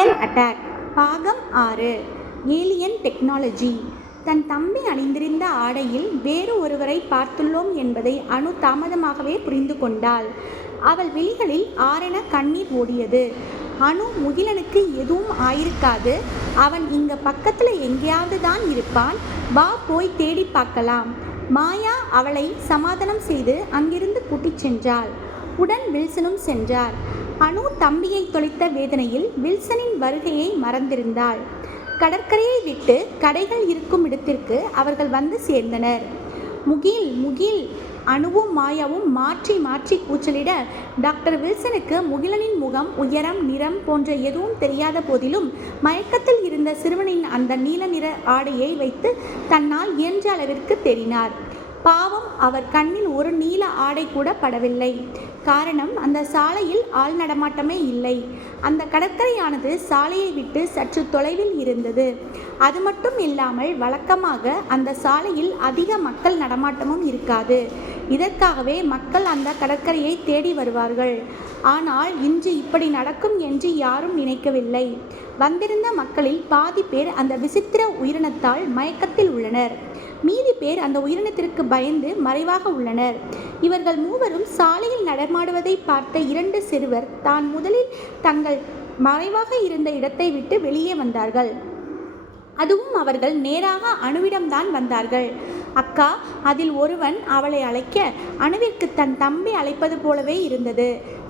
Alien attack பாகம் ஆறு. Alien technology தன் தம்பி அணிந்திருந்த ஆடையில் வேறு ஒருவரை பார்த்துள்ளோம் என்பதை அணு தாமதமாகவே புரிந்து கொண்டாள். அவள் விழிகளில் ஆரென கண்ணீர் ஓடியது. அணு முகிலனுக்கு எதுவும் ஆயிருக்காது. அவன் இங்க பக்கத்துல எங்கேயாவது தான் இருப்பான். வா போய் தேடி பார்க்கலாம். மாயா அவளை சமாதானம் செய்து அங்கிருந்து கூட்டிச் சென்றாள். உடன் வில்சனும் சென்றார். அணு தம்பியை தொலைத்த வேதனையில் வில்சனின் வருகையை மறந்திருந்தாள். கடற்கரையை விட்டு கடைகள் இருக்கும் இடத்திற்கு அவர்கள் வந்து சேர்ந்தனர். முகில் முகில் அணுவும் மாயாவும் மாற்றி மாற்றி கூச்சலிட டாக்டர் வில்சனுக்கு முகிலனின் முகம் உயரம் நிறம் போன்ற எதுவும் தெரியாத போதிலும் மயக்கத்தில் இருந்த சிறுவனின் அந்த நீல நிற ஆடையை வைத்து தன்னால் இயன்ற அளவிற்கு தெரினார். பாவம் அவர் கண்ணில் ஒரு நீல ஆடை கூட படவில்லை. காரணம் அந்த சாலையில் ஆள் நடமாட்டமே இல்லை. அந்த கடற்கரையானது சாலையை விட்டு சற்று தொலைவில் இருந்தது. அது மட்டும் இல்லாமல் வழக்கமாக அந்த சாலையில் அதிக மக்கள் நடமாட்டமும் இருக்காது. இதற்காகவே மக்கள் அந்த கடற்கரையை தேடி வருவார்கள். ஆனால் இன்று இப்படி நடக்கும் என்று யாரும் நினைக்கவில்லை. வந்திருந்த மக்களில் பாதி பேர் அந்த விசித்திர உயிரினத்தால் மயக்கத்தில் உள்ளனர். மீதி பேர் அந்த உயிரினத்திற்கு பயந்து மறைவாக உள்ளனர். இவர்கள் மூவரும் சாலையில் நடமாடுவதை பார்த்த இரண்டு சிறுவர் தான் முதலில் தங்கள் மறைவாக இருந்த இடத்தை விட்டு வெளியே வந்தார்கள். அதுவும் அவர்கள் நேராக அணுவிடம்தான் வந்தார்கள். அக்கா அதில் ஒருவன் அவளை அழைக்க அணுவிற்கு தன் தம்பி அழைப்பது போலவே இருந்தது.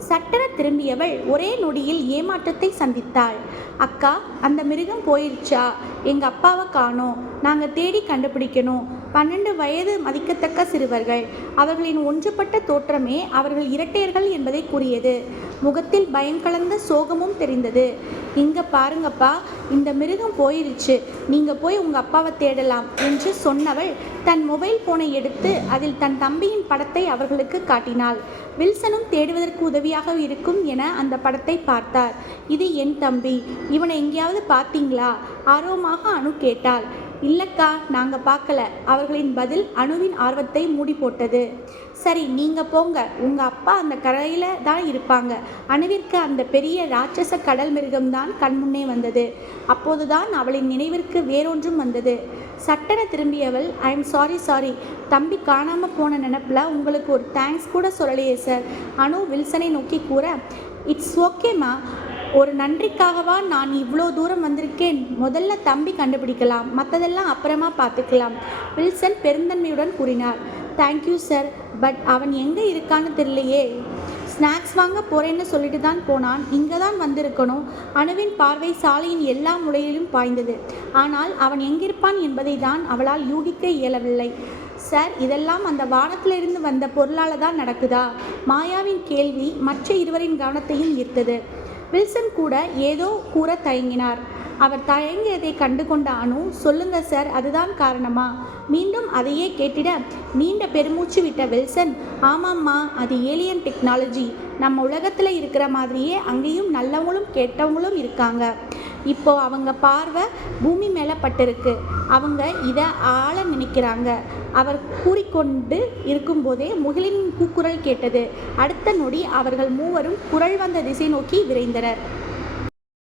சட்டென திரும்பியவள் ஒரே நொடியில் ஏமாற்றத்தை சந்தித்தாள். அக்கா அந்த மிருகம் போயிடுச்சா எங்கள் அப்பாவை காணோம். நாங்கள் தேடி கண்டுபிடிக்கணும். பன்னெண்டு வயது மதிக்கத்தக்க சிறுவர்கள். அவர்களின் ஒன்றுபட்ட தோற்றமே அவர்கள் இரட்டையர்கள் என்பதை கூறியது. முகத்தில் பயம் கலந்த சோகமும் தெரிந்தது. இங்க பாருங்கப்பா இந்த மிருகம் போயிருச்சு. நீங்கள் போய் உங்கள் அப்பாவை தேடலாம் என்று சொன்னவள் தன் மொபைல் ஃபோனை எடுத்து அதில் தன் தம்பியின் படத்தை அவர்களுக்கு காட்டினாள். வில்சனும் தேடுவதற்கு உதவியாக இருக்கும் என அந்த படத்தை பார்த்தார். இது என் தம்பி. இவனை எங்கேயாவது பார்த்தீங்களா? ஆர்வமாக அணு கேட்டாள். இல்லக்கா நாங்கள் பார்க்கல. அவர்களின் பதில் அணுவின் ஆர்வத்தை மூடி போட்டது சரி நீங்கள் போங்க. உங்கள் அப்பா அந்த கரையில் தான் இருப்பாங்க. அணுவிற்கு அந்த பெரிய ராட்சச கடல் மிருகம்தான் கண்முன்னே வந்தது. அப்போதுதான் அவளின் நினைவிற்கு வேறொன்றும் வந்தது. சட்டன திரும்பியவள் ஐ எம் சாரி சாரி தம்பி காணாமல் போன நினப்பில் உங்களுக்கு ஒரு தேங்க்ஸ் கூட சொல்லலையே சார் அணு வில்சனை நோக்கி கூற இட்ஸ் ஓகேம்மா ஒரு நன்றிக்காகவா நான் இவ்வளோ தூரம் வந்திருக்கேன்? முதல்ல தம்பி கண்டுபிடிக்கலாம். மற்றதெல்லாம் அப்புறமா பார்த்துக்கலாம். வில்சன் பெருந்தன்மையுடன் கூறினார். தேங்க்யூ சார் பட் அவன் எங்கே இருக்கான்னு தெரியலையே. ஸ்நாக்ஸ் வாங்க போகிறேன்னு சொல்லிட்டு தான் போனான். இங்கே தான் வந்திருக்கணும். அணுவின் பார்வை சாலையின் எல்லா முறையிலும் பாய்ந்தது. ஆனால் அவன் எங்கிருப்பான் என்பதை தான் அவளால் யூகிக்க இயலவில்லை. சார் இதெல்லாம் அந்த வானத்திலிருந்து வந்த பொருளால் தான் நடக்குதா? மாயாவின் கேள்வி மற்ற இருவரின் கவனத்தையும் ஈர்த்தது. வில்சன் கூட ஏதோ கூற தயங்கினார். அவர் தயங்கியதை கண்டு கொண்ட அனு சொல்லுங்க சார் அதுதான் காரணமா? மீண்டும் அதையே கேட்டிட நீண்ட பெருமூச்சு விட்ட வில்சன் ஆமாம்மா அது ஏலியன் டெக்னாலஜி. நம்ம உலகத்தில் இருக்கிற மாதிரியே அங்கேயும் நல்லவங்களும் கெட்டவங்களும் இருக்காங்க. இப்போ அவங்க பார்வை பூமி மேலே பட்டிருக்கு. அவங்க இதை ஆள நினைக்கிறாங்க. அவர் கூறிக்கொண்டு இருக்கும்போதே முகிலின் கூக்குரல் கேட்டது. அடுத்த நொடி அவர்கள் மூவரும் குரல் வந்த திசை நோக்கி விரைந்தனர்.